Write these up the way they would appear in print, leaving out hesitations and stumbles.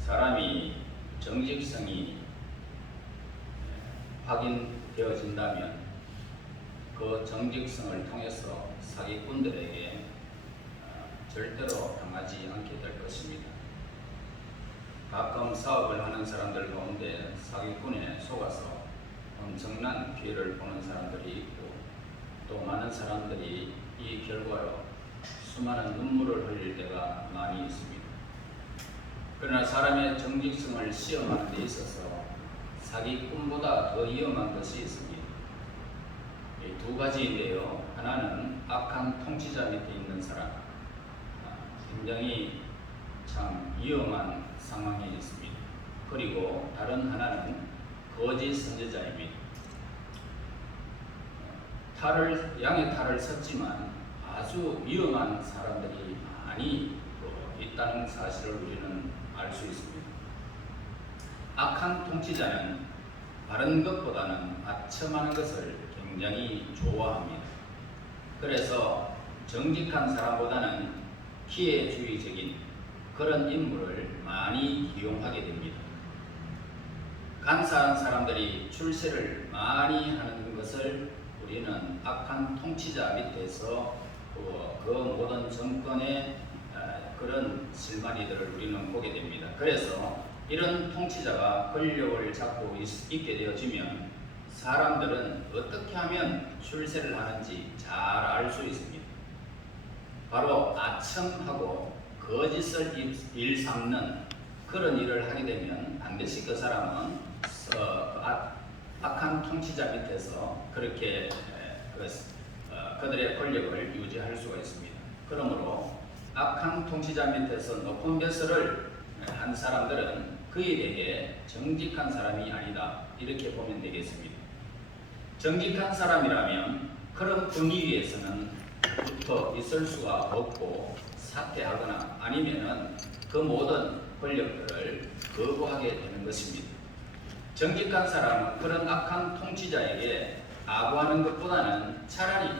사람이 정직성이 확인되어진다면 그 정직성을 통해서 사기꾼들에게 절대로 당하지 않게 될 것입니다. 가끔 사업을 하는 사람들 가운데 사기꾼에 속아서 엄청난 피해를 보는 사람들이 있고, 또 많은 사람들이 이 결과로 수많은 눈물을 흘릴 때가 많이 있습니다. 그러나 사람의 정직성을 시험하는 데 있어서 사기꾼보다 더 위험한 것이 있습니다. 이 두 가지인데요. 하나는 악한 통치자 밑에 있는 사람, 굉장히 참 위험한 상황에 있습니다. 그리고 다른 하나는 거짓 선지자입니다. 양의 탈을 섰지만 아주 위험한 사람들이 많이 있다는 사실을 우리는 알 수 있습니다. 악한 통치자는 바른 것보다는 아첨하는 것을 굉장히 좋아합니다. 그래서 정직한 사람보다는 피해주의적인 그런 인물을 많이 이용하게 됩니다. 간사한 사람들이 출세를 많이 하는 것을 우리는 악한 통치자 밑에서 그 모든 정권의 그런 실마리들을 우리는 보게 됩니다. 그래서 이런 통치자가 권력을 잡고 있게 되어지면 사람들은 어떻게 하면 출세를 하는지 잘 알 수 있습니다. 바로 아첨하고 거짓을 일삼는 그런 일을 하게 되면 반드시 그 사람은 악한 통치자 밑에서 그렇게 그들의 권력을 유지할 수가 있습니다. 그러므로 악한 통치자 밑에서 높은 벼슬을 한 사람들은 그에게 정직한 사람이 아니다, 이렇게 보면 되겠습니다. 정직한 사람이라면 그런 분위기에서는 붙어 있을 수가 없고 사퇴하거나 아니면은 그 모든 권력들을 거부하게 되는 것입니다. 정직한 사람은 그런 악한 통치자에게 아부하는 것보다는 차라리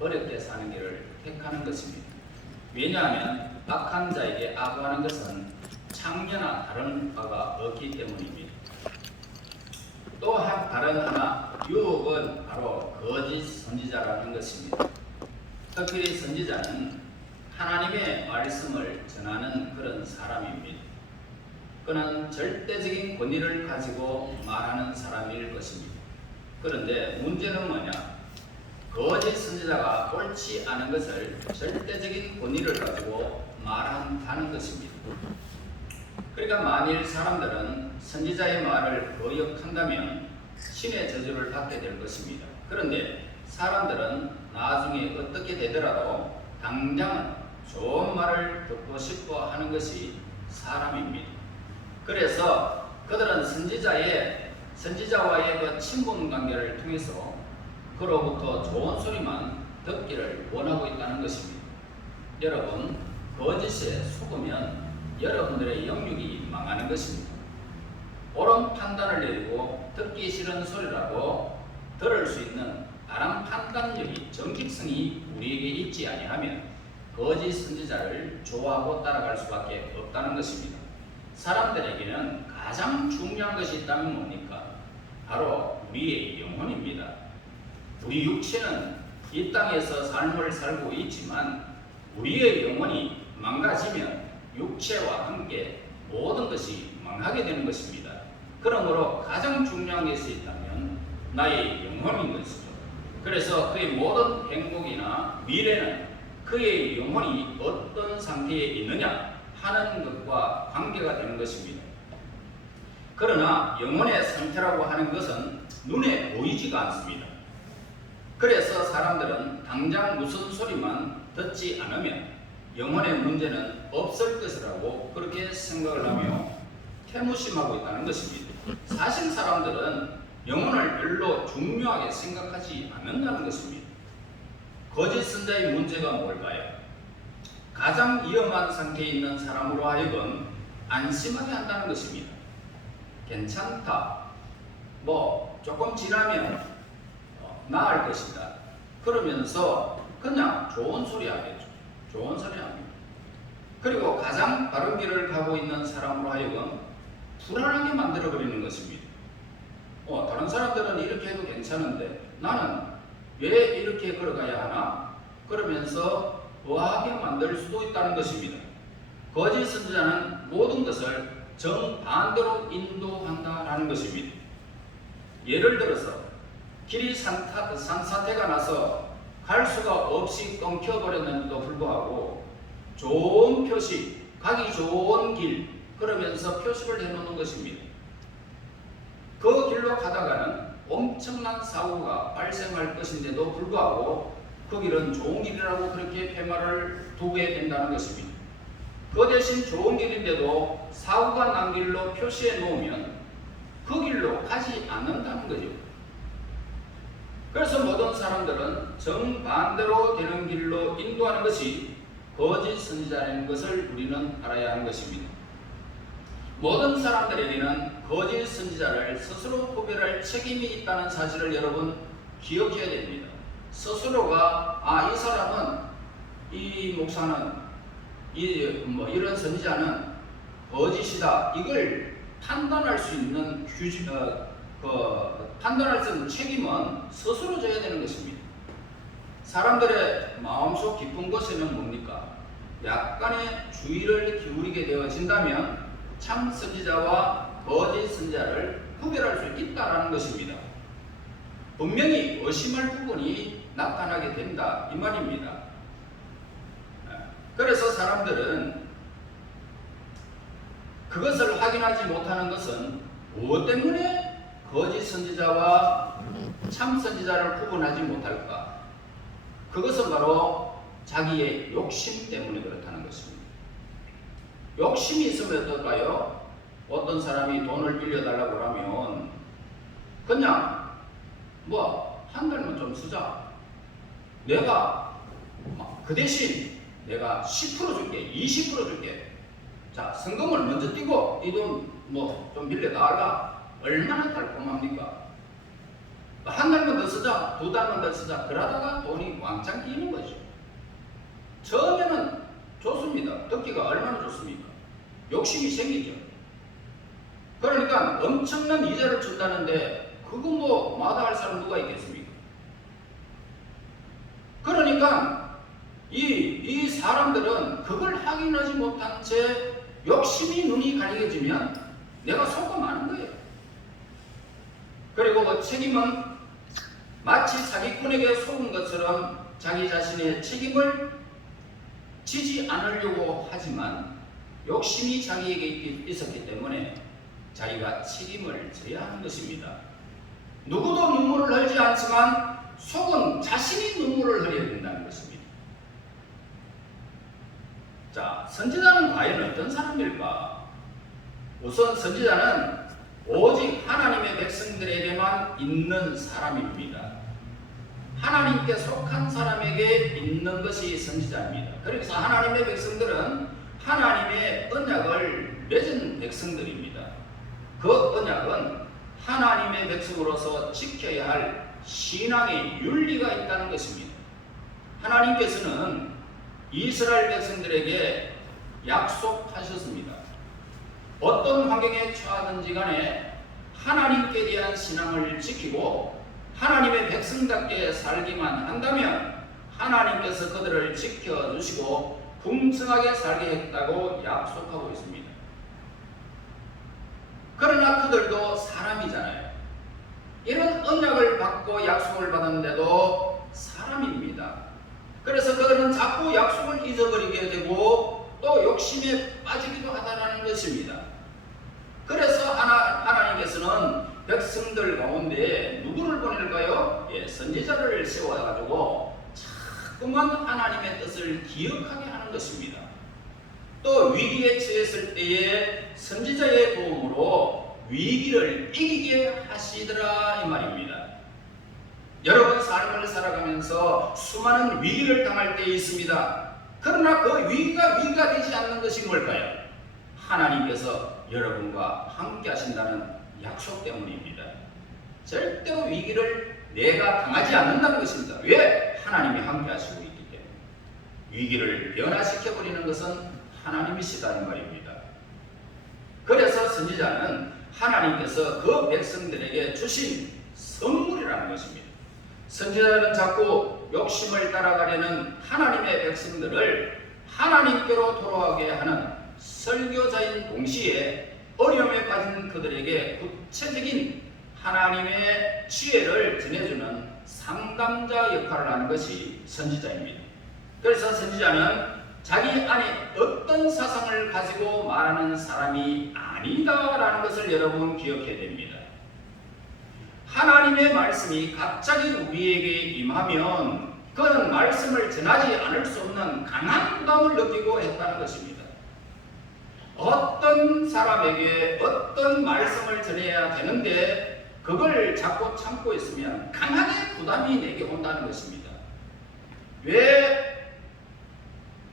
어렵게 사는 길을 택하는 것입니다. 왜냐하면 악한 자에게 아부하는 것은 창녀나 다른 바가 없기 때문입니다. 또한 다른 하나 유혹은 바로 거짓 선지자라는 것입니다. 특별히 선지자는 하나님의 말씀을 전하는 그런 사람입니다. 그는 절대적인 권위를 가지고 말하는 사람일 것입니다. 그런데 문제는 뭐냐? 거짓 선지자가 옳지 않은 것을 절대적인 권위를 가지고 말한다는 것입니다. 그러니까 만일 사람들은 선지자의 말을 거역한다면 신의 저주를 받게 될 것입니다. 그런데 사람들은 나중에 어떻게 되더라도 당장은 좋은 말을 듣고 싶어 하는 것이 사람입니다. 그래서 그들은 선지자와의 그 친분 관계를 통해서 그로부터 좋은 소리만 듣기를 원하고 있다는 것입니다. 여러분, 거짓에 속으면 여러분들의 영육이 망하는 것입니다. 옳은 판단을 내리고 듣기 싫은 소리라도 들을 수 있는 바른 판단력이, 정직성이 우리에게 있지 아니하면 거짓 선지자를 좋아하고 따라갈 수밖에 없다는 것입니다. 사람들에게는 가장 중요한 것이 있다면 뭡니까? 바로 우리의 영혼입니다. 우리 육체는 이 땅에서 삶을 살고 있지만 우리의 영혼이 망가지면 육체와 함께 모든 것이 망하게 되는 것입니다. 그러므로 가장 중요한 것이 있다면 나의 영혼인 것이죠. 그래서 그의 모든 행복이나 미래는 그의 영혼이 어떤 상태에 있느냐 하는 것과 관계가 되는 것입니다. 그러나 영혼의 상태라고 하는 것은 눈에 보이지가 않습니다. 그래서 사람들은 당장 무슨 소리만 듣지 않으면 영혼의 문제는 없을 것이라고 그렇게 생각을 하며 태무심하고 있다는 것입니다. 사실 사람들은 영혼을 별로 중요하게 생각하지 않는다는 것입니다. 거짓 선자의 문제가 뭘까요? 가장 위험한 상태에 있는 사람으로 하여금 안심하게 한다는 것입니다. 괜찮다, 조금 지나면 나을 것이다, 그러면서 그냥 좋은 소리 하겠죠. 좋은 소리 합니다. 그리고 가장 바른 길을 가고 있는 사람으로 하여금 불안하게 만들어버리는 것입니다. 다른 사람들은 이렇게 해도 괜찮은데 나는 왜 이렇게 걸어가야 하나? 그러면서 의아하게 만들 수도 있다는 것입니다. 거짓 선지자는 모든 것을 정반대로 인도한다라는 것입니다. 예를 들어서 길이 산사태가 나서 갈 수가 없이 끊겨버렸는데도 불구하고 좋은 표시, 가기 좋은 길 그러면서 표시를 해놓는 것입니다. 그 길로 가다가는 엄청난 사고가 발생할 것인데도 불구하고 그 길은 좋은 길이라고 그렇게 폐말을 두게 된다는 것입니다. 그 대신 좋은 길인데도 사고가 난 길로 표시해 놓으면 그 길로 가지 않는다는 거죠. 그래서 모든 사람들은 정반대로 되는 길로 인도하는 것이 거짓 선지자라는 것을 우리는 알아야 하는 것입니다. 모든 사람들에게는 거짓 선지자를 스스로 구별할 책임이 있다는 사실을 여러분 기억해야 됩니다. 스스로가 이 사람은 이 목사는 이런 선지자는 거짓이다 이걸 판단할 수 있는 판단할 수 있는 책임은 스스로 져야 되는 것입니다. 사람들의 마음속 깊은 곳에는 뭡니까? 약간의 주의를 기울이게 되어진다면 참 선지자와 거짓 선지자를 구별할 수 있다는 것입니다. 분명히 의심할 부분이 나타나게 된다 이 말입니다. 그래서 사람들은 그것을 확인하지 못하는 것은 무엇 때문에 거짓 선지자와 참 선지자를 구분하지 못할까? 그것은 바로 자기의 욕심 때문에 그렇다는 것입니다. 욕심이 있으면 어떨까요? 어떤 사람이 돈을 빌려달라고 하면 그냥 한 달만 좀 쓰자. 내가 그 대신 내가 10% 줄게, 20% 줄게. 자, 성금을 먼저 띄고 이 돈 좀 빌려달라. 얼마나 달콤합니까? 한 달만 더 쓰자, 두 달만 더 쓰자. 그러다가 돈이 왕창 끼는 거죠. 처음에는 좋습니다. 듣기가 얼마나 좋습니까? 욕심이 생기죠. 그러니까 엄청난 이자를 준다는데 그거 마다할 사람 누가 있겠습니까? 그러니까 이 사람들은 그걸 확인하지 못한 채 욕심이 눈이 가리게지면 내가 속아마는 거예요. 그리고 그 책임은 마치 사기꾼에게 속은 것처럼 자기 자신의 책임을 지지 않으려고 하지만 욕심이 자기에게 있었기 때문에 자기가 책임을 져야 하는 것입니다. 누구도 눈물을 흘리지 않지만 속은 자신이 눈물을 흘려야 된다는 것입니다. 자, 선지자는 과연 어떤 사람일까? 우선 선지자는 오직 하나님의 백성들에게만 있는 사람입니다. 하나님께 속한 사람에게 있는 것이 선지자입니다. 그래서 하나님의 백성들은 하나님의 언약을 맺은 백성들입니다. 그 언약은 하나님의 백성으로서 지켜야 할 신앙의 윤리가 있다는 것입니다. 하나님께서는 이스라엘 백성들에게 약속하셨습니다. 어떤 환경에 처하든지 간에 하나님께 대한 신앙을 지키고 하나님의 백성답게 살기만 한다면 하나님께서 그들을 지켜주시고 풍성하게 살게 했다고 약속하고 있습니다. 그러나 그들도 사람이잖아요. 이런 언약을 받고 약속을 받았는데도 사람입니다. 그래서 그들은 자꾸 약속을 잊어버리게 되고 또 욕심에 빠지기도 하다는 것입니다. 그래서 하나님께서는 백성들 가운데 누구를 보낼까요? 선지자를 세워가지고 자꾸만 하나님의 뜻을 기억하게 하는 것입니다. 또 위기에 처했을 때에 선지자의 도움으로 위기를 이기게 하시더라 이 말입니다. 여러분 삶을 살아가면서 수많은 위기를 당할 때 있습니다. 그러나 그 위기가 되지 않는 것이 뭘까요? 하나님께서 여러분과 함께 하신다는 약속 때문입니다. 절대로 위기를 내가 당하지 않는다는 것입니다. 왜? 하나님이 함께 하시고 있기 때문에. 위기를 변화시켜버리는 것은 하나님이시다는 말입니다. 그래서 선지자는 하나님께서 그 백성들에게 주신 선물이라는 것입니다. 선지자는 자꾸 욕심을 따라가려는 하나님의 백성들을 하나님께로 돌아가게 하는 설교자인 동시에 어려움에 빠진 그들에게 구체적인 하나님의 지혜를 전해주는 상담자 역할을 하는 것이 선지자입니다. 그래서 선지자는 자기 안에 어떤 사상을 가지고 말하는 사람이 아니다라는 것을 여러분 기억해야 됩니다. 하나님의 말씀이 갑자기 우리에게 임하면 그는 말씀을 전하지 않을 수 없는 강한 부담을 느끼고 했다는 것입니다. 어떤 사람에게 어떤 말씀을 전해야 되는데 그걸 자꾸 참고 있으면 강하게 부담이 내게 온다는 것입니다. 왜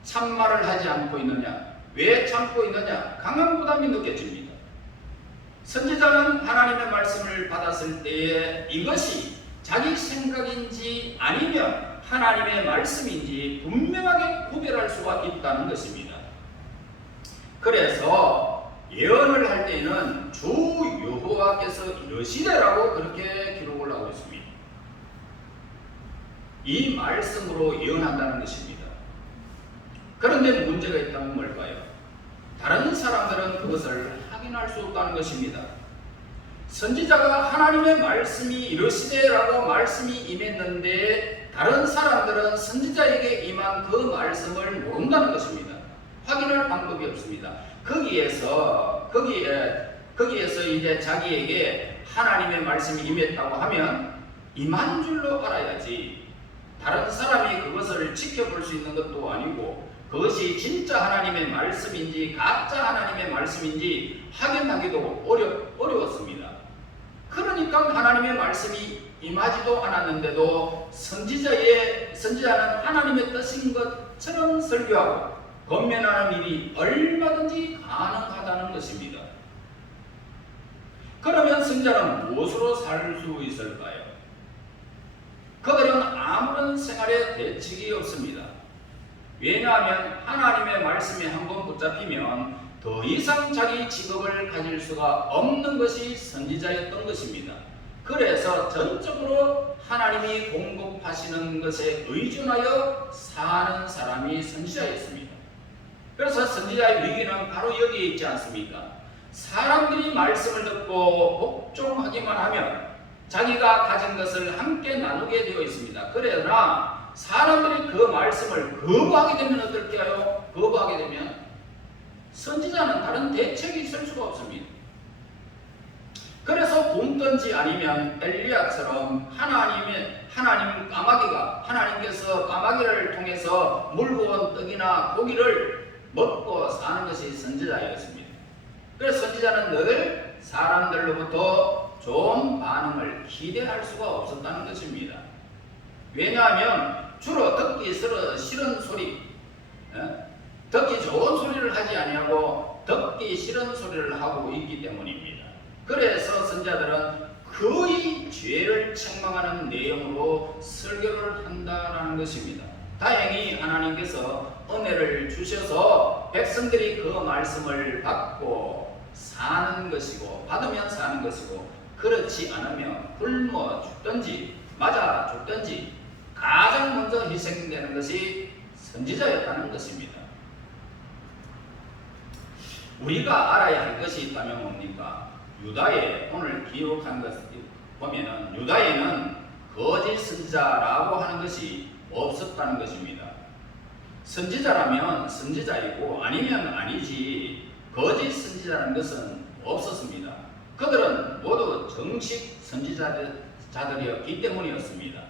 참말을 하지 않고 있느냐? 왜 참고 있느냐? 강한 부담이 느껴집니다. 선지자는 하나님의 말씀을 받았을 때에 이것이 자기 생각인지 아니면 하나님의 말씀인지 분명하게 구별할 수가 있다는 것입니다. 그래서 예언을 할 때에는 주 여호와께서 이러시되라고 그렇게 기록을 하고 있습니다. 이 말씀으로 예언한다는 것입니다. 그런데 문제가 있다면 뭘까요? 다른 사람들은 그것을 확인할 수 없다는 것입니다. 선지자가 하나님의 말씀이 이러시되라고 말씀이 임했는데 다른 사람들은 선지자에게 임한 그 말씀을 모른다는 것입니다. 확인할 방법이 없습니다. 거기에서 이제 자기에게 하나님의 말씀이 임했다고 하면 임한 줄로 알아야지 다른 사람이 그것을 지켜볼 수 있는 것도 아니고 그것이 진짜 하나님의 말씀인지 가짜 하나님의 말씀인지 확인하기도 어려웠습니다. 그러니까 하나님의 말씀이 임하지도 않았는데도 선지자는 하나님의 뜻인 것처럼 설교하고 권면하는 일이 얼마든지 가능하다는 것입니다. 그러면 선지자는 무엇으로 살 수 있을까요? 그들은 아무런 생활에 대책이 없습니다. 왜냐하면 하나님의 말씀에 한번 붙잡히면 더 이상 자기 직업을 가질 수가 없는 것이 선지자였던 것입니다. 그래서 전적으로 하나님이 공급하시는 것에 의존하여 사는 사람이 선지자였습니다. 그래서 선지자의 위기는 바로 여기에 있지 않습니까? 사람들이 말씀을 듣고 복종하기만 하면 자기가 가진 것을 함께 나누게 되어 있습니다. 그러나 사람들이 그 말씀을 거부하게 되면 어떻게 해요? 거부하게 되면 선지자는 다른 대책이 있을 수가 없습니다. 그래서 굶든지 아니면 엘리야처럼 하나님께서 까마귀를 통해서 물고 온 떡이나 고기를 먹고 사는 것이 선지자였습니다. 그래서 선지자는 늘 사람들로부터 좋은 반응을 기대할 수가 없었다는 것입니다. 왜냐하면 주로 듣기 싫은 소리, 듣기 좋은 소리를 하지 아니하고 듣기 싫은 소리를 하고 있기 때문입니다. 그래서 선지자들은 거의 죄를 책망하는 내용으로 설교를 한다는 것입니다. 다행히 하나님께서 은혜를 주셔서 백성들이 그 말씀을 받고 사는 것이고 받으면 사는 것이고 그렇지 않으면 굶어 죽든지 맞아 죽든지 가장 먼저 희생되는 것이 선지자였다는 것입니다. 우리가 알아야 할 것이 있다면 뭡니까? 유다에 오늘 기록한 것을 보면은 유다에는 거짓 선지자라고 하는 것이 없었다는 것입니다. 선지자라면 선지자이고 아니면 아니지 거짓 선지자라는 것은 없었습니다. 그들은 모두 정식 선지자들이었기 때문이었습니다.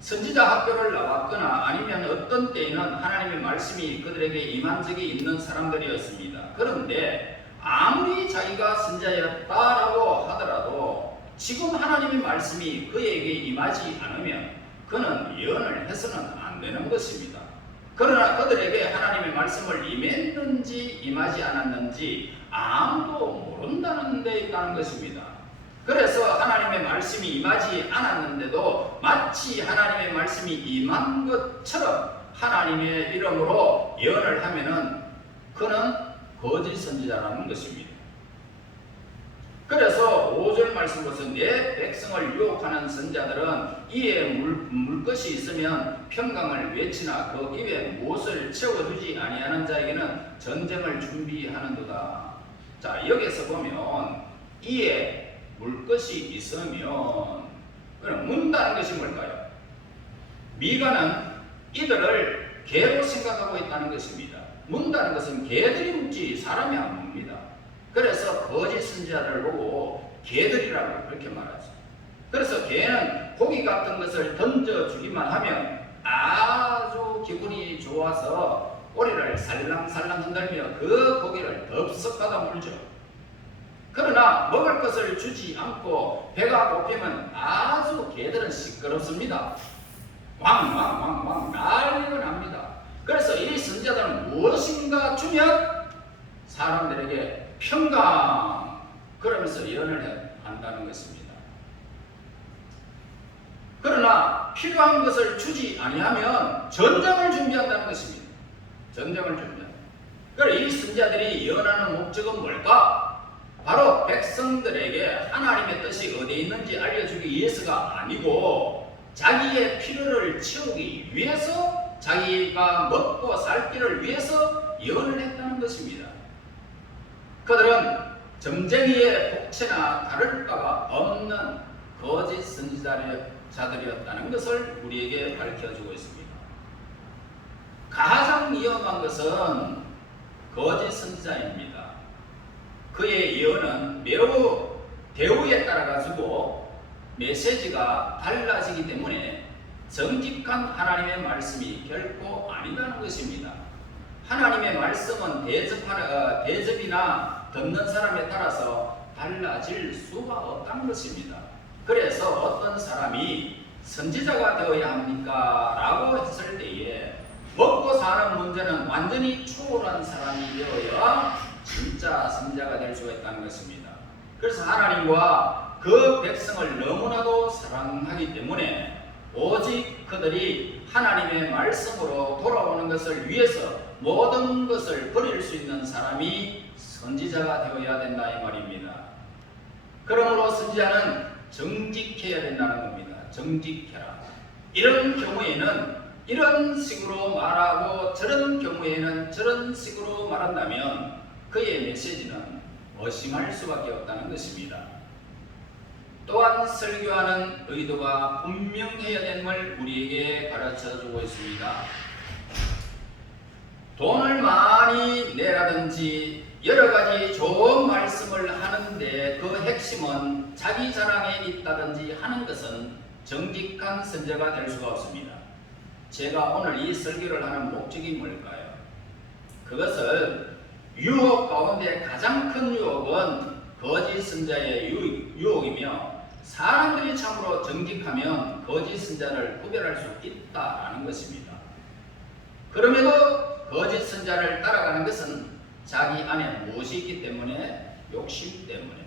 선지자 학교를 나왔거나 아니면 어떤 때에는 하나님의 말씀이 그들에게 임한 적이 있는 사람들이었습니다. 그런데 아무리 자기가 선지자였다라고 하더라도 지금 하나님의 말씀이 그에게 임하지 않으면 그는 예언을 해서는 안 되는 것입니다. 그러나 그들에게 하나님의 말씀을 임했는지 임하지 않았는지 아무도 모른다는 데 있다는 것입니다. 그래서 하나님의 말씀이 임하지 않았는데도 마치 하나님의 말씀이 임한 것처럼 하나님의 이름으로 예언을 하면은 그는 거짓 선지자라는 것입니다. 그래서 5절 말씀으로서 내 백성을 유혹하는 선자들은 이에 물 것이 있으면 평강을 외치나 그 입에 무엇을 채워주지 아니하는 자에게는 전쟁을 준비하는도다. 자, 여기서 보면 이에 물 것이 있으면 그럼 문다는 것이 뭘까요? 미가는 이들을 개로 생각하고 있다는 것입니다. 문다는 것은 개들이 묻지 사람이 안 묻니다. 그래서 거짓 선지자를 보고 개들이라고 그렇게 말하죠. 그래서 개는 고기 같은 것을 던져주기만 하면 아주 기분이 좋아서 꼬리를 살랑살랑 흔들며 그 고기를 덥석하다 물죠. 그러나 먹을 것을 주지 않고 배가 고프면 아주 개들은 시끄럽습니다. 왕왕왕왕 난리가 납니다. 그래서 이 선지자들은 무엇인가 주면 사람들에게 평강 그러면서 예언을 한다는 것입니다. 그러나 필요한 것을 주지 아니하면 전쟁을 준비한다는 것입니다. 전쟁을 준비한다. 그래서 이 선지자들이 예언하는 목적은 뭘까? 바로 백성들에게 하나님의 뜻이 어디에 있는지 알려주기 위해서가 아니고 자기의 필요를 채우기 위해서 자기가 먹고 살 길을 위해서 예언을 했다는 것입니다. 그들은 점쟁이의 복체나 다를 바가 없는 거짓 선지자들이었다는 것을 우리에게 밝혀주고 있습니다. 가장 위험한 것은 거짓 선지자입니다. 그의 예언은 매우 대우에 따라 가지고 메시지가 달라지기 때문에 정직한 하나님의 말씀이 결코 아니라는 것입니다. 하나님의 말씀은 대접이나 듣는 사람에 따라서 달라질 수가 없다는 것입니다. 그래서 어떤 사람이 선지자가 되어야 합니까? 라고 했을 때에 먹고 사는 문제는 완전히 초월한 사람이 되어야 진짜 선지자가 될 수가 있다는 것입니다. 그래서 하나님과 그 백성을 너무나도 사랑하기 때문에 오직 그들이 하나님의 말씀으로 돌아오는 것을 위해서 모든 것을 버릴 수 있는 사람이 선지자가 되어야 된다 이 말입니다. 그러므로 선지자는 정직해야 된다는 겁니다. 정직해라. 이런 경우에는 이런 식으로 말하고 저런 경우에는 저런 식으로 말한다면 그의 메시지는 의심할 수밖에 없다는 것입니다. 또한 설교하는 의도가 분명해야 됨을 우리에게 가르쳐주고 있습니다. 돈을 많이 내라든지 여러가지 좋은 말씀을 하는데 그 핵심은 자기 자랑에 있다든지 하는 것은 정직한 선지자가 될 수가 없습니다. 제가 오늘 이 설교를 하는 목적이 뭘까요? 그것을 유혹 가운데 가장 큰 유혹은 거짓 선지자의 유혹이며 사람들이 참으로 정직하면 거짓 선지자를 구별할 수 있다라는 것입니다. 그럼에도 거짓 선지자를 따라가는 것은 자기 안에 무엇이 있기 때문에? 욕심 때문에.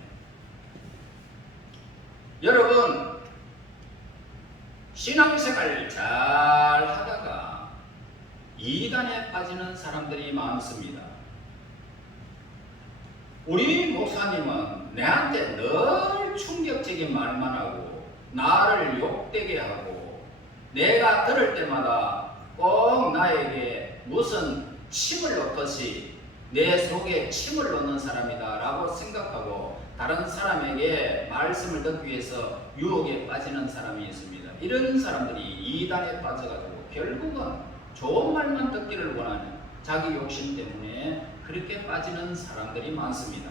여러분, 신앙생활 잘 하다가 이단에 빠지는 사람들이 많습니다. 우리 목사님은 내한테 늘 충격적인 말만 하고 나를 욕되게 하고 내가 들을 때마다 꼭 나에게 무슨 침을 넣듯이 내 속에 침을 넣는 사람이다 라고 생각하고 다른 사람에게 말씀을 듣기 위해서 유혹에 빠지는 사람이 있습니다. 이런 사람들이 이단에 빠져가지고 결국은 좋은 말만 듣기를 원하는 자기 욕심 때문에 그렇게 빠지는 사람들이 많습니다.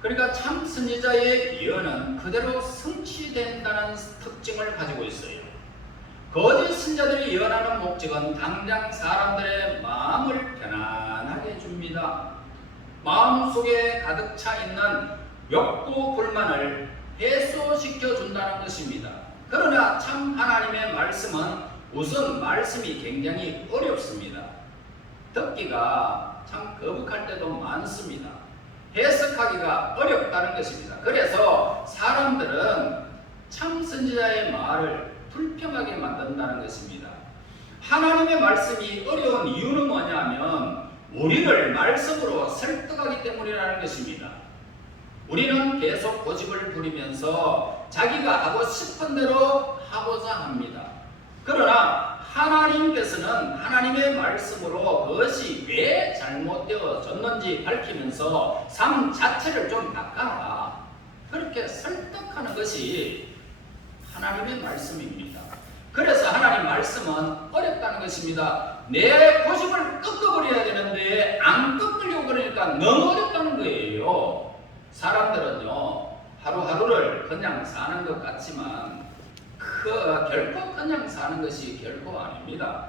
그러니까 참 선지자의 예언은 그대로 성취된다는 특징을 가지고 있어요. 거짓 선지자들이 예언하는 목적은 당장 사람들의 마음을 편안하게 해줍니다. 마음속에 가득 차 있는 욕구 불만을 해소시켜 준다는 것입니다. 그러나 참 하나님의 말씀은 우선 말씀이 굉장히 어렵습니다. 듣기가 참 거북할 때도 많습니다. 해석하기가 어렵다는 것입니다. 그래서 사람들은 참 선지자의 말을 불평하게 만든다는 것입니다. 하나님의 말씀이 어려운 이유는 뭐냐면 우리를 말씀으로 설득하기 때문이라는 것입니다. 우리는 계속 고집을 부리면서 자기가 하고 싶은 대로 하고자 합니다. 그러나 하나님께서는 하나님의 말씀으로 그것이 왜 잘못되어졌는지 밝히면서 삶 자체를 좀 바꿔라, 그렇게 설득하는 것이 하나님의 말씀입니다. 그래서 하나님 말씀은 어렵다는 것입니다. 내 고집을 꺾어버려야 되는데 안 꺾으려고 그러니까 너무 어렵다는 거예요. 사람들은요, 하루하루를 그냥 사는 것 같지만 결코 그냥 사는 것이 결코 아닙니다.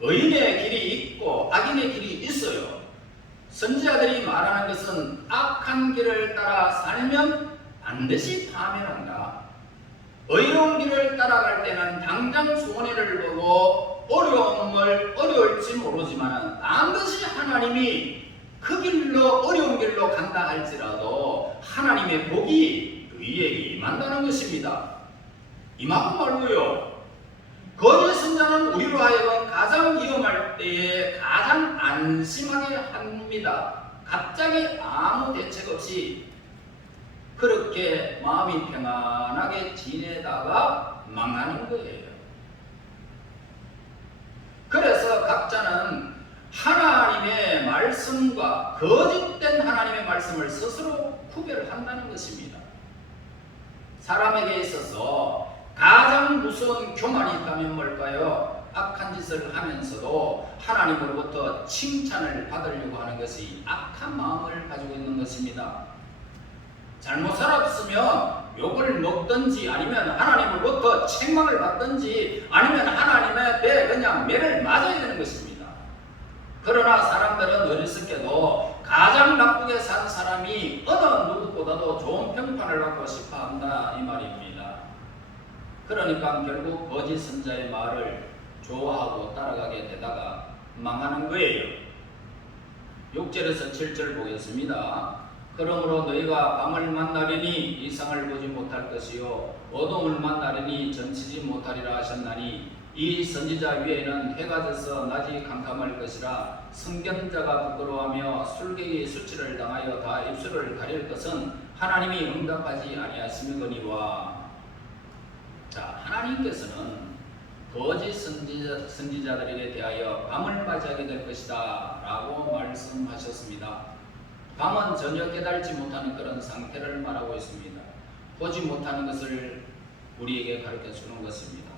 의인의 길이 있고 악인의 길이 있어요. 선지자들이 말하는 것은 악한 길을 따라 살면 반드시 파멸한다. 의로운 길을 따라갈 때는 당장 손해를 보고 어려울지 모르지만 반드시 하나님이 그 길로, 어려운 길로 간다 할지라도 하나님의 복이 그에게 임한다는 것입니다. 이만큼 말고요, 거짓 선자는 우리로 하여금 가장 위험할 때에 가장 안심하게 합니다. 갑자기 아무 대책 없이 그렇게 마음이 평안하게 지내다가 망하는 거예요. 그래서 각자는 하나님의 말씀과 거짓된 하나님의 말씀을 스스로 구별한다는 것입니다. 사람에게 있어서 가장 무서운 교만이 있다면 뭘까요? 악한 짓을 하면서도 하나님으로부터 칭찬을 받으려고 하는 것이 악한 마음을 가지고 있는 것입니다. 잘못 살았으면 욕을 먹든지 아니면 하나님으로부터 책망을 받든지 아니면 하나님의 배 그냥 매를 맞아야 되는 것입니다. 그러나 사람들은 어리석게도 가장 나쁘게 산 사람이 어느 누구보다도 좋은 평판을 받고 싶어 한다, 이 말입니다. 그러니까 결국 거짓 선자의 말을 좋아하고 따라가게 되다가 망하는 거예요. 6절에서 7절 보겠습니다. 그러므로 너희가 밤을 만나려니 이상을 보지 못할 것이요 어둠을 만나려니 점치지 못하리라 하셨나니 이 선지자 위에는 해가 져서 낮이 캄캄할 것이라. 선견자가 부끄러워하며 술객이 수치를 당하여 다 입술을 가릴 것은 하나님이 응답하지 아니하심이거니와. 자, 하나님께서는 거짓 선지자들에게 대하여 밤을 맞이하게 될 것이다 라고 말씀하셨습니다. 밤은 전혀 깨달지 못하는 그런 상태를 말하고 있습니다. 보지 못하는 것을 우리에게 가르쳐 주는 것입니다.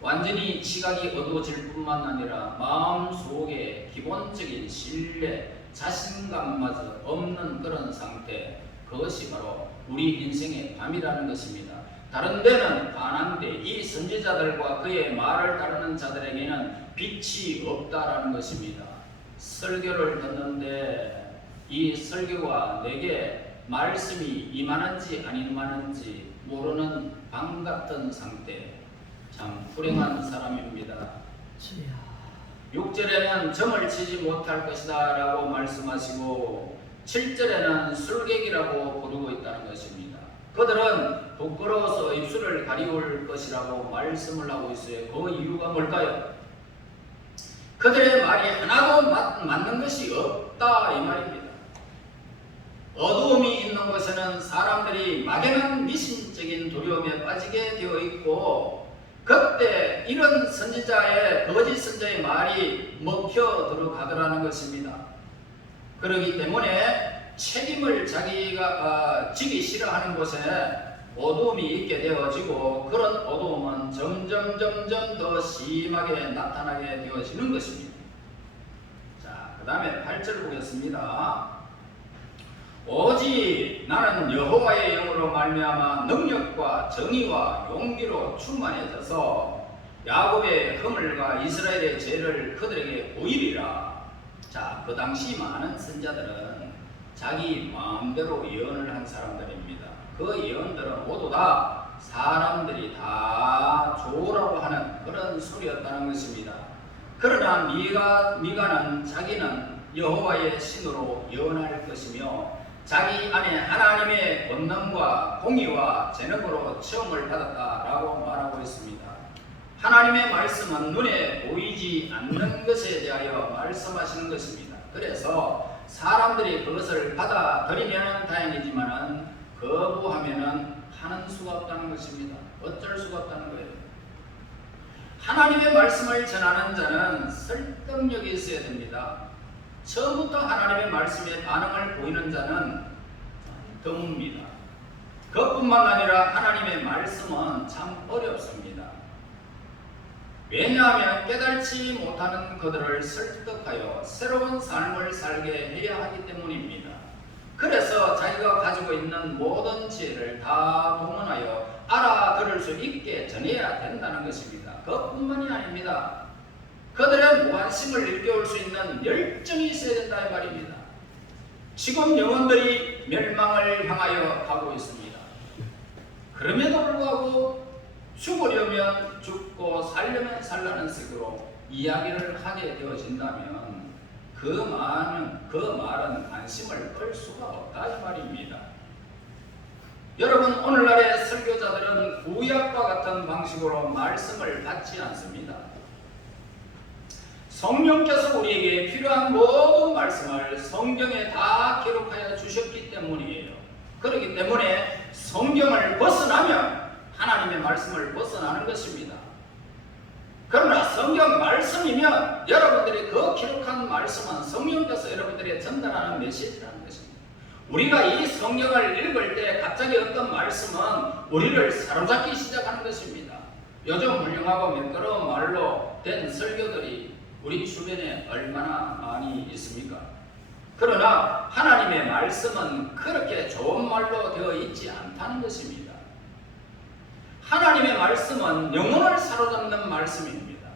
완전히 시각이 어두워질 뿐만 아니라 마음속에 기본적인 신뢰, 자신감마저 없는 그런 상태, 그것이 바로 우리 인생의 밤이라는 것입니다. 다른 데는 환한데 이 선지자들과 그의 말을 따르는 자들에게는 빛이 없다라는 것입니다. 설교를 듣는데 이 설교가 내게 말씀이 임하는지 안 임하는지 모르는 밤 같은 상태, 참 불행한 사람입니다. 6절에는 점을 치지 못할 것이다 라고 말씀하시고 7절에는 술객이라고 부르고 있다는 것입니다. 그들은 부끄러워서 입술을 가리울 것이라고 말씀을 하고 있어요. 그 이유가 뭘까요? 그들의 말이 하나도 맞는 것이 없다 이 말입니다. 어두움이 있는 곳에는 사람들이 막연한 미신적인 두려움에 빠지게 되어 있고, 그때 이런 선지자의, 거짓 선지자의 말이 먹혀 들어가더라는 것입니다. 그렇기 때문에 책임을 자기가 지기 싫어하는 곳에 어두움이 있게 되어지고, 그런 어두움은 점점 더 심하게 나타나게 되어지는 것입니다. 자, 그 다음에 8절 보겠습니다. 오직 나는 여호와의 영으로 말미암아 능력과 정의와 용기로 충만해져서 야곱의 허물과 이스라엘의 죄를 그들에게 보이리라. 자, 그 당시 많은 선자들은 자기 마음대로 예언을 한 사람들입니다. 그 예언들은 모두 다 사람들이 다 좋으라고 하는 그런 소리였다는 것입니다. 그러나 미가는 자기는 여호와의 신으로 예언할 것이며 자기 안에 하나님의 권능과 공의와 재능으로 체험을 받았다라고 말하고 있습니다. 하나님의 말씀은 눈에 보이지 않는 것에 대하여 말씀하시는 것입니다. 그래서 사람들이 그것을 받아들이면 다행이지만은 거부하면은 하는 수가 없다는 것입니다. 어쩔 수가 없다는 거예요. 하나님의 말씀을 전하는 자는 설득력이 있어야 됩니다. 처음부터 하나님의 말씀에 반응을 보이는 자는 드뭅니다. 그뿐만 아니라 하나님의 말씀은 참 어렵습니다. 왜냐하면 깨달지 못하는 그들을 설득하여 새로운 삶을 살게 해야 하기 때문입니다. 그래서 자기가 가지고 있는 모든 지혜를 다 동원하여 알아들을 수 있게 전해야 된다는 것입니다. 그것뿐만이 아닙니다. 그들의 무관심을 일깨울 수 있는 열정이 있어야 된다 이 말입니다. 지금 영혼들이 멸망을 향하여 가고 있습니다. 그럼에도 불구하고 죽으려면 죽고 살려면 살라는 식으로 이야기를 하게 되어진다면 그 말은 안심을 끌 수가 없다 이 말입니다. 여러분, 오늘날의 설교자들은 구약과 같은 방식으로 말씀을 받지 않습니다. 성령께서 우리에게 필요한 모든 말씀을 성경에 다 기록하여 주셨기 때문이에요. 그렇기 때문에 성경을 벗어나면 하나님의 말씀을 벗어나는 것입니다. 그러나 성경 말씀이면 여러분들이 그 기록한 말씀은 성령께서 여러분들에게 전달하는 메시지라는 것입니다. 우리가 이 성경을 읽을 때 갑자기 어떤 말씀은 우리를 사로잡기 시작하는 것입니다. 요즘 훌륭하고 매끄러운 말로 된 설교들이 우리 주변에 얼마나 많이 있습니까? 그러나 하나님의 말씀은 그렇게 좋은 말로 되어 있지 않다는 것입니다. 하나님의 말씀은 영혼을 사로잡는 말씀입니다.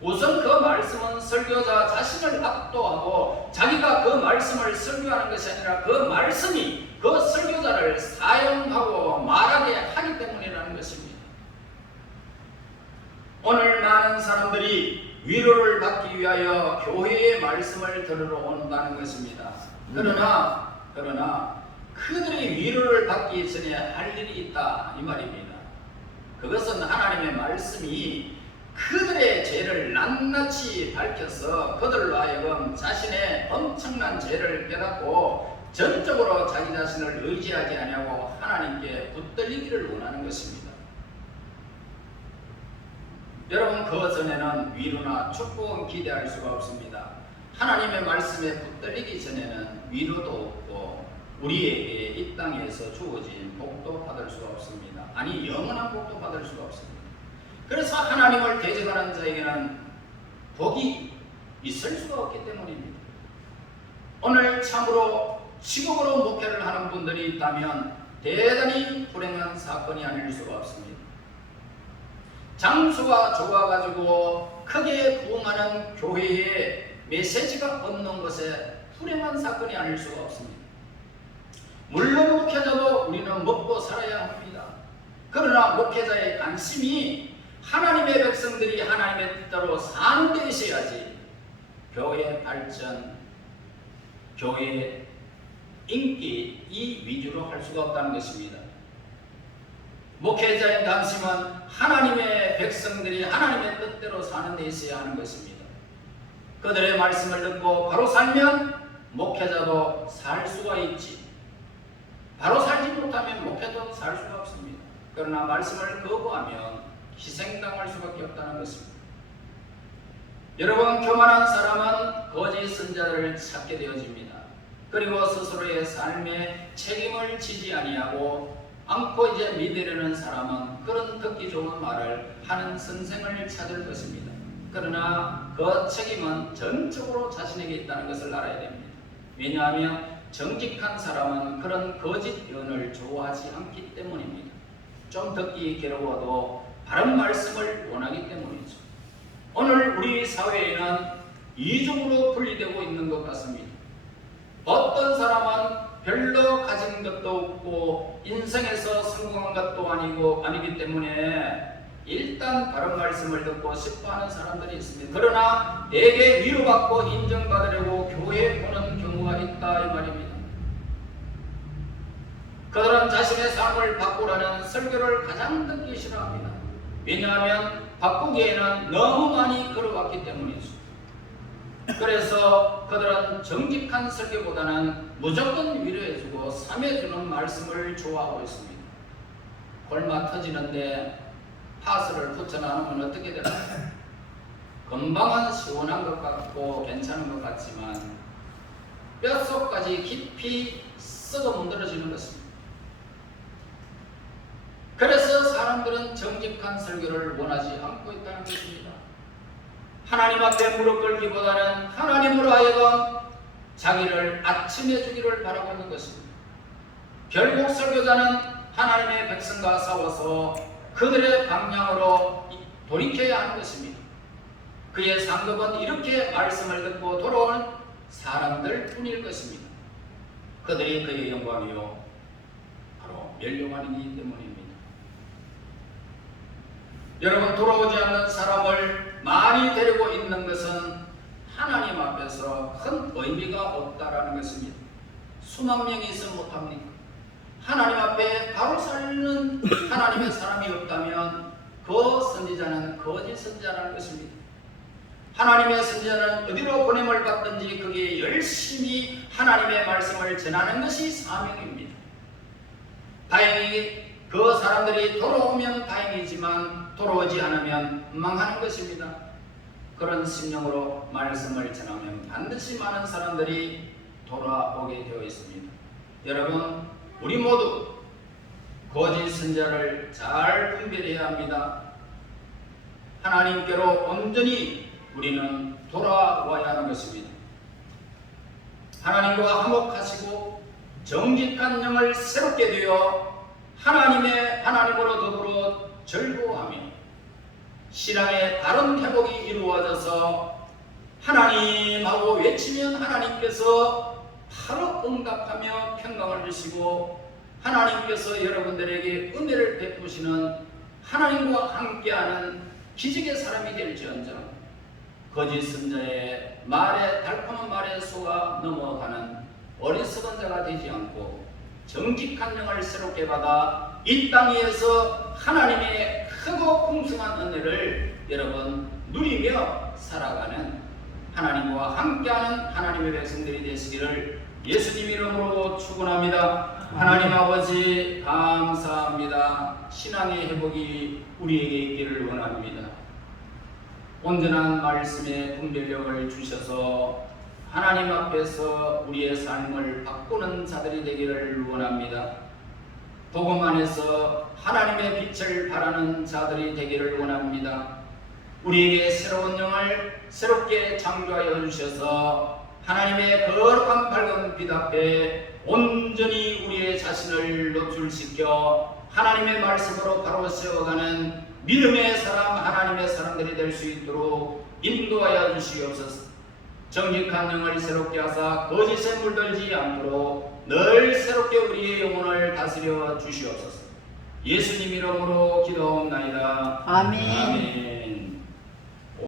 우선 그 말씀은 설교자 자신을 압도하고 자기가 그 말씀을 설교하는 것이 아니라 그 말씀이 그 설교자를 사용하고 말하게 하기 때문이라는 것입니다. 오늘 많은 사람들이 위로를 받기 위하여 교회의 말씀을 들으러 온다는 것입니다. 그러나 그들이 위로를 받기 전에 할 일이 있다 이 말입니다. 그것은 하나님의 말씀이 그들의 죄를 낱낱이 밝혀서 그들로 하여금 자신의 엄청난 죄를 깨닫고 전적으로 자기 자신을 의지하지 아니하고 하나님께 붙들리기를 원하는 것입니다. 여러분, 그 전에는 위로나 축복은 기대할 수가 없습니다. 하나님의 말씀에 붙들리기 전에는 위로도 없고 우리에게 이 땅에서 주어진 복도 받을 수가 없습니다. 아니, 영원한 복도 받을 수가 없습니다. 그래서 하나님을 대적하는 자에게는 복이 있을 수가 없기 때문입니다. 오늘 참으로 지극으로 목회를 하는 분들이 있다면 대단히 불행한 사건이 아닐 수가 없습니다. 장수가 좋아가지고 크게 부흥하는 교회에 메시지가 없는 것에 불행한 사건이 아닐 수가 없습니다. 물론 목회자도 우리는 먹고 살아야 합니다. 그러나 목회자의 관심이 하나님의 백성들이 하나님의 뜻대로 사는 데 있어야지 교회 발전, 교회 인기 이 위주로 할 수가 없다는 것입니다. 목회자의 관심은 하나님의 백성들이 하나님의 뜻대로 사는 데 있어야 하는 것입니다. 그들의 말씀을 듣고 바로 살면 목회자도 살 수가 있지. 바로 살지 못하면 목회도 살 수가 없습니다. 그러나 말씀을 거부하면 희생당할 수밖에 없다는 것입니다. 여러분, 교만한 사람은 거짓 선자를 찾게 되어집니다. 그리고 스스로의 삶에 책임을 지지 아니하고 않고 이제 믿으려는 사람은 그런 듣기 좋은 말을 하는 선생을 찾을 것입니다. 그러나 그 책임은 전적으로 자신에게 있다는 것을 알아야 됩니다. 왜냐하면 정직한 사람은 그런 거짓 예언을 좋아하지 않기 때문입니다. 좀 듣기 괴로워도 바른 말씀을 원하기 때문이죠. 오늘 우리 사회에는 이중으로 분리되고 있는 것 같습니다. 어떤 사람은 별로 가진 것도 없고 인생에서 성공한 것도 아니기 때문에 일단 바른 말씀을 듣고 싶어하는 사람들이 있습니다. 그러나 대개 위로받고 인정받으려고 교회에 오는 경우가 있다 이 말입니다. 그들은 자신의 삶을 바꾸라는 설교를 가장 듣기 싫어합니다. 왜냐하면 바꾸기에는 너무 많이 걸어왔기 때문이죠. 그래서 그들은 정직한 설교보다는 무조건 위로해주고 삼해주는 말씀을 좋아하고 있습니다. 골마 터지는데 파스를 붙여 나누면 어떻게 될까요? 금방은 시원한 것 같고 괜찮은 것 같지만 뼛속까지 깊이 썩어 문드러지는 것입니다. 그래서 사람들은 정직한 설교를 원하지 않고 있다는 것입니다. 하나님 앞에 무릎 꿇기보다는 하나님으로 하여금 자기를 아침해 주기를 바라고 있는 것입니다. 결국 설교자는 하나님의 백성과 싸워서 그들의 방향으로 돌이켜야 하는 것입니다. 그의 상급은 이렇게 말씀을 듣고 돌아오는 사람들 뿐일 것입니다. 그들이 그의 영광이요 바로 멸류관이기 때문입니다. 여러분, 돌아오지 않는 사람을 많이 데리고 있는 것은 하나님 앞에서 큰 의미가 없다라는 것입니다. 수만 명이 있으면 못합니까? 하나님 앞에 바로 살는 하나님의 사람이 없다면 그 선지자는 거짓 선지자라는 것입니다. 하나님의 선지자는 어디로 보냄을 받든지 거기에 열심히 하나님의 말씀을 전하는 것이 사명입니다. 다행히 그 사람들이 돌아오면 다행이지만 돌아오지 않으면 망하는 것입니다. 그런 심령으로 말씀을 전하면 반드시 많은 사람들이 돌아오게 되어 있습니다. 여러분, 우리 모두 거짓 선지자를 잘 분별해야 합니다. 하나님께로 온전히 우리는 돌아와야 하는 것입니다. 하나님과 화목하시고 정직한 영을 새롭게 되어 하나님으로 더불어 절구하며 신앙의 바른 회복이 이루어져서 하나님하고 외치면 하나님께서 바로 응답하며 평강을 주시고 하나님께서 여러분들에게 은혜를 베푸시는 하나님과 함께하는 기적의 사람이 될지언정 거짓 선지자의 말에 달콤한 말에 속아 넘어가는 어리석은 자가 되지 않고 정직한 영을 새롭게 받아 이 땅 위에서 하나님의 크고 풍성한 은혜를 여러분 누리며 살아가는 하나님과 함께하는 하나님의 백성들이 되시기를 예수님 이름으로 축원합니다. 하나님 아버지 감사합니다. 신앙의 회복이 우리에게 있기를 원합니다. 온전한 말씀의 분별력을 주셔서 하나님 앞에서 우리의 삶을 바꾸는 자들이 되기를 원합니다. 복음 안에서 하나님의 빛을 발하는 자들이 되기를 원합니다. 우리에게 새로운 영을 새롭게 창조하여 주셔서 하나님의 거룩한 밝은 빛 앞에 온전히 우리의 자신을 노출시켜 하나님의 말씀으로 바로 세워가는 믿음의 사람, 하나님의 사람들이 될 수 있도록 인도하여 주시옵소서. 정직한 영을 새롭게 하사 거짓에 물들지 않도록 늘 새롭게 우리의 영혼을 다스려 주시옵소서. 예수님 이름으로 기도하옵나이다. 아멘. 아멘.